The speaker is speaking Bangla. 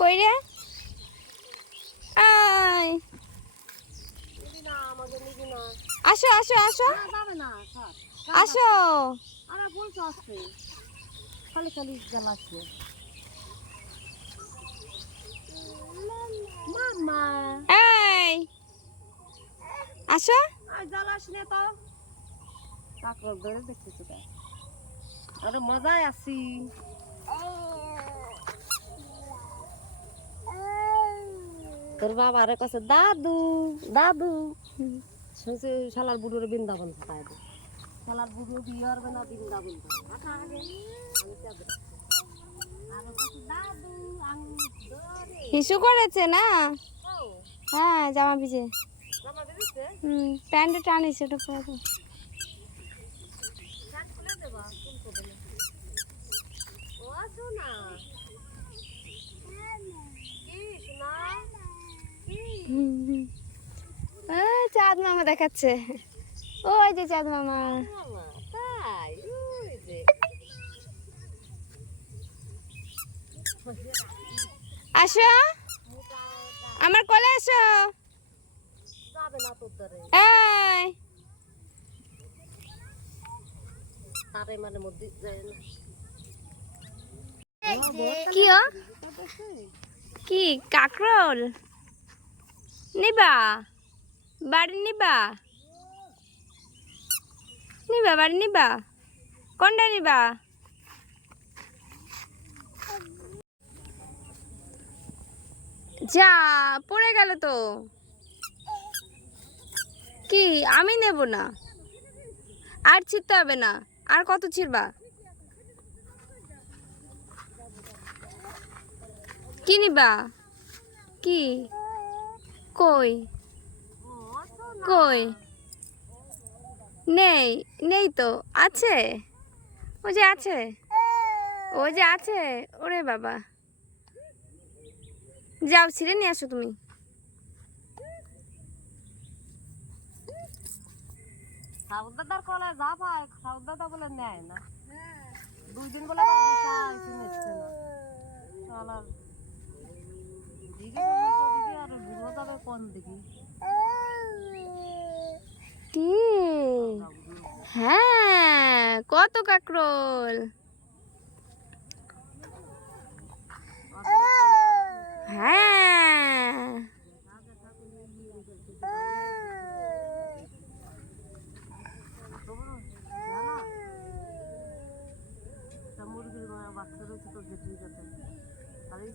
কই রে আসো আসো আসো। আসো। এই আসো। জ্বালাস নে তো কাকর ধরে দেখতেছি আরে মজায় আছি। তোর বাবা আরে কাছে দাদু দাদু। শুনছি শালার বুড়োর বৃন্দাবন থাকায় দে। শালার বুড়ো বিয়ে হবে না বৃন্দাবন হিসু করেছে না? হ্যাঁ জামা ভিজে। প্যান্টটা টানিস ওটা পরে দে। শার্ট খুলে দেবা কোন করবে না ও আসো না কি শোনা কি হুম, হুম। এই, চাঁদ মামা দেখাচ্ছে। ওই যে চাঁদ মামা আসো। আমার কোলে আসো। মানে কি কি কাকরোল? নিবা? বাড়ি নিবা? নিবা, বাড়ি নিবা? কোনটা নিবা? যা, পড়ে গেল তো। কি, আমি নেব না? আর ছিটতে হবে না। আর কত ছিড়বা কি নিবা? কি? কই? কই? নেই নেই তো, আছে। ওই যে আছে ওই যে আছে, ওরে বাবা। যাও, ছিঁড়ে নিয়ে আসো তুমি। যা বলে নেয় না। দুই দিন বলে কোন দিকে কি হ্যাঁ কত কাকরোল? হ্যাঁ। মুরগির বাচ্চা রয়েছে তো যেতেই যাতে। আর এই